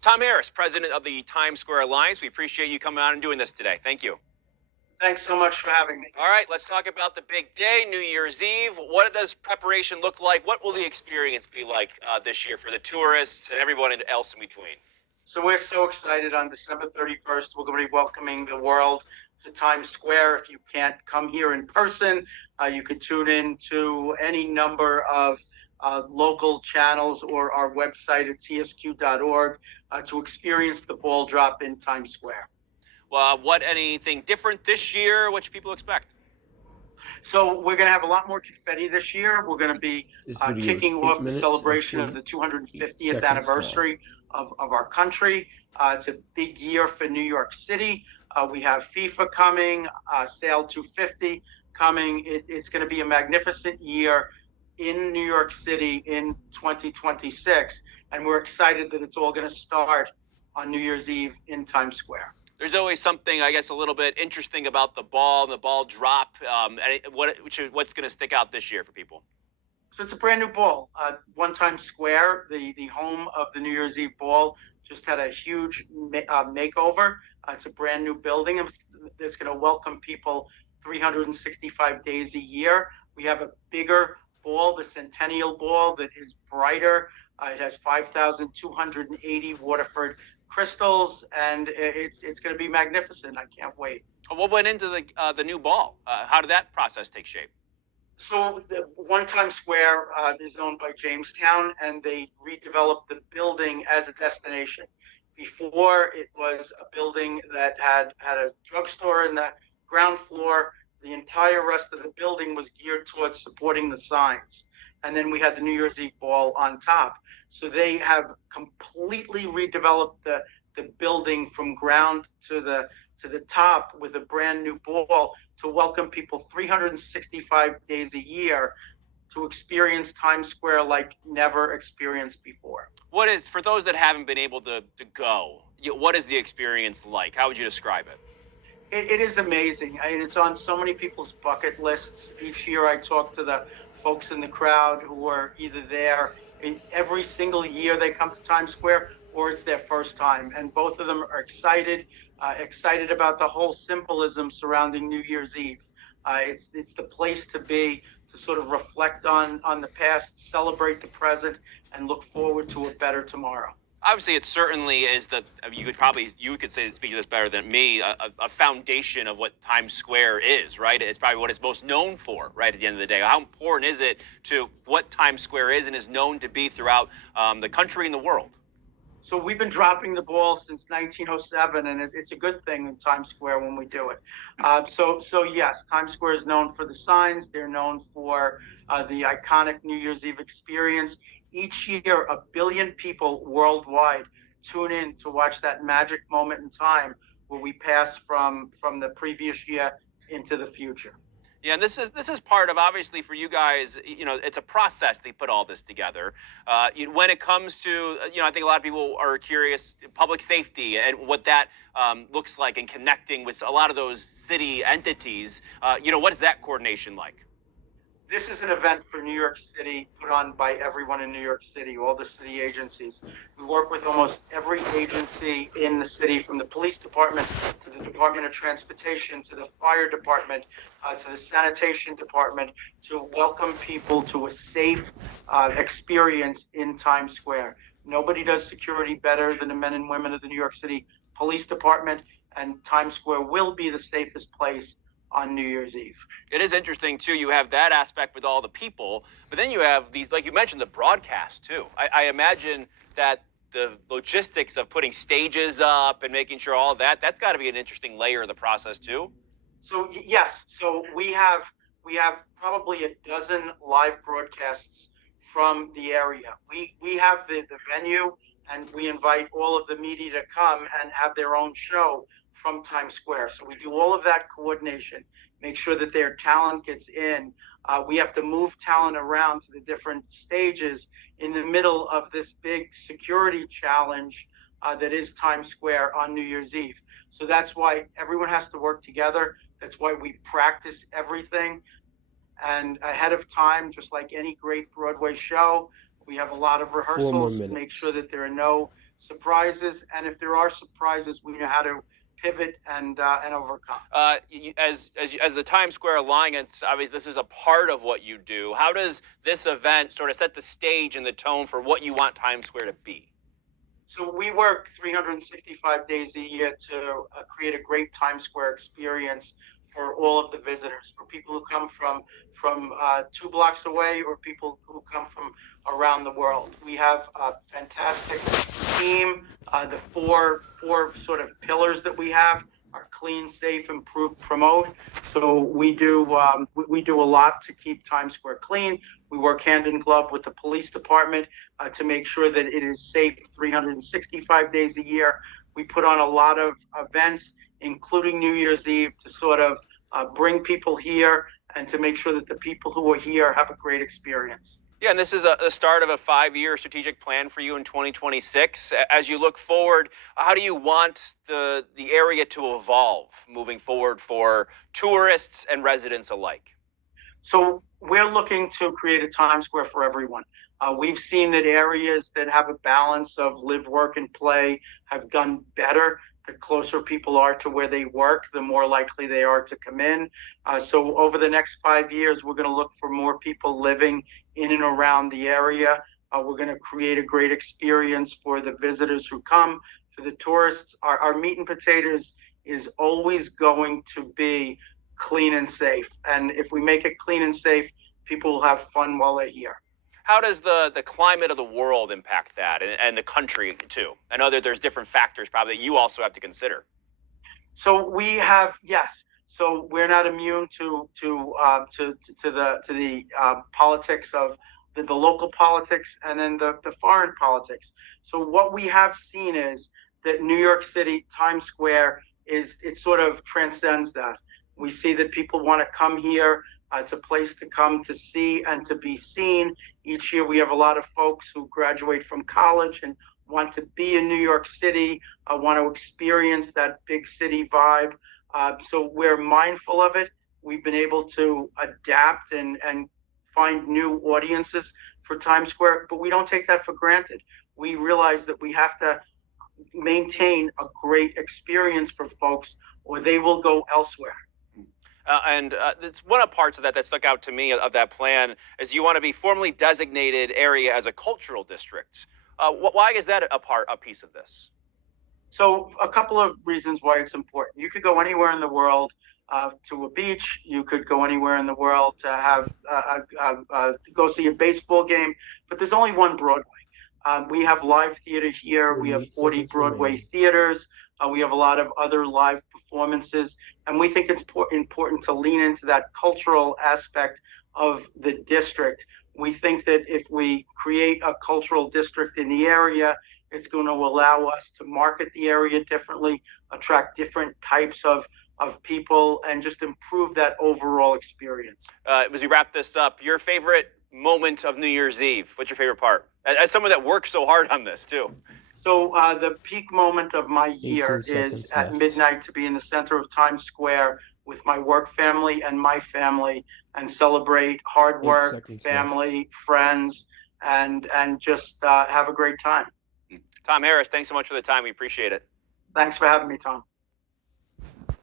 Tom Harris, president of the Times Square Alliance. We appreciate you coming out and doing this today. Thank you. Thanks so much for having me. All right, let's talk about the big day, New Year's Eve. What does preparation look like? What will the experience be like this year for the tourists and everyone else in between? So we're so excited. On December 31st, we're going to be welcoming the world to Times Square. If you can't come here in person, you could tune in to any number of local channels or our website at tsq.org to experience the ball drop in Times Square. Well, anything different this year? What should people expect? So we're going to have a lot more confetti this year. We're going to be kicking off the celebration of the 250th anniversary of our country. It's a big year for New York City. We have FIFA coming, Sail 250 coming. It's going to be a magnificent year in New York City in 2026. And we're excited that it's all going to start on New Year's Eve in Times Square. There's always something, I guess, a little bit interesting about the ball drop. What's going to stick out this year for people? So it's a brand new ball. One Times Square, the home of the New Year's Eve ball, just had a huge makeover. It's a brand new building. It's going to welcome people 365 days a year. We have a bigger ball, the Centennial Ball, that is brighter. It has 5,280 Waterford crystals, and it's going to be magnificent. I can't wait. What went into the new ball? How did that process take shape? So the One Times Square is owned by Jamestown, and they redeveloped the building as a destination. Before, it was a building that had a drugstore in the ground floor. The entire rest of the building was geared towards supporting the signs. And then we had the New Year's Eve ball on top. So they have completely redeveloped the building from ground to the top with a brand new ball to welcome people 365 days a year to experience Times Square like never experienced before. What is, for those that haven't been able to go, what is the experience like? How would you describe it? It is amazing. I mean, it's on so many people's bucket lists. Each year I talk to the folks in the crowd who are either there every single year they come to Times Square, or it's their first time. And both of them are excited about the whole symbolism surrounding New Year's Eve. It's the place to be, to sort of reflect on the past, celebrate the present, and look forward to a better tomorrow. Obviously, it certainly is you could say, speak of this better than me, a foundation of what Times Square is, right? It's probably what it's most known for, right, at the end of the day. How important is it to what Times Square is and is known to be throughout the country and the world? So we've been dropping the ball since 1907, and it's a good thing in Times Square when we do it. So yes, Times Square is known for the signs. They're known for the iconic New Year's Eve experience. Each year, 1 billion people worldwide tune in to watch that magic moment in time where we pass from the previous year into the future. Yeah, and this is part of, obviously, for you guys, it's a process. They put all this together. When it comes to, I think a lot of people are curious, public safety and what that looks like, and connecting with a lot of those city entities. What is that coordination like? This is an event for New York City, put on by everyone in New York City, all the city agencies. We work with almost every agency in the city, from the police department to the Department of Transportation to the fire department to the sanitation department, to welcome people to a safe experience in Times Square. Nobody does security better than the men and women of the New York City Police Department, and Times Square will be the safest place on New Year's Eve. It is interesting, too. You have that aspect with all the people, but then you have these, like you mentioned, the broadcast, too. I imagine that the logistics of putting stages up and making sure all that's got to be an interesting layer of the process, too. So, yes. So we have probably a dozen live broadcasts from the area. We have the venue, and we invite all of the media to come and have their own show from Times Square. So we do all of that coordination, make sure that their talent gets in. We have to move talent around to the different stages in the middle of this big security challenge that is Times Square on New Year's Eve. So that's why everyone has to work together. That's why we practice everything. And ahead of time, just like any great Broadway show, we have a lot of rehearsals to make sure that there are no surprises, and if there are surprises, we know how to pivot and overcome. As the Times Square Alliance, obviously this is a part of what you do. How does this event sort of set the stage and the tone for what you want Times Square to be? So we work 365 days a year to create a great Times Square experience for all of the visitors, for people who come from 2 blocks away or people who come from around the world. We have a fantastic team. The four sort of pillars that we have are clean, safe, improve, promote. So we do a lot to keep Times Square clean. We work hand in glove with the police department to make sure that it is safe 365 days a year. We put on a lot of events, including New Year's Eve, to sort of bring people here and to make sure that the people who are here have a great experience. Yeah, and this is the start of a 5-year strategic plan for you in 2026. As you look forward, how do you want the area to evolve moving forward for tourists and residents alike? So we're looking to create a Times Square for everyone. We've seen that areas that have a balance of live, work, and play have done better. The closer people are to where they work, the more likely they are to come in. So over the next 5 years, we're going to look for more people living in and around the area. We're going to create a great experience for the visitors who come. For the tourists, our meat and potatoes is always going to be clean and safe. And if we make it clean and safe, people will have fun while they're here. How does the climate of the world impact that and the country too? I know that there's different factors probably that you also have to consider. So we have, yes. So we're not immune to the politics of the local politics and then the foreign politics. So what we have seen is that New York City Times Square it sort of transcends that. We see that people want to come here. It's a place to come to see and to be seen. Each year we have a lot of folks who graduate from college and want to be in New York City, want to experience that big city vibe. So we're mindful of it. We've been able to adapt and find new audiences for Times Square, but we don't take that for granted. We realize that we have to maintain a great experience for folks or they will go elsewhere. And it's one of the parts of that stuck out to me of that plan is you want to be formally designated area as a cultural district. Why is that a piece of this? So a couple of reasons why it's important. You could go anywhere in the world to a beach. You could go anywhere in the world to have go see a baseball game, but there's only one Broadway. We have live theater here. We have 40 Broadway theaters. We have a lot of other live performances, and we think it's important to lean into that cultural aspect of the district. We think that if we create a cultural district in the area, it's going to allow us to market the area differently, attract different types of people, and just improve that overall experience. As we wrap this up, your favorite moment of New Year's Eve? What's your favorite part? As someone that works so hard on this too. So the peak moment of my year is at midnight to be in the center of Times Square with my work family and my family and celebrate hard work, family, friends, and just have a great time. Tom Harris, thanks so much for the time. We appreciate it. Thanks for having me, Tom.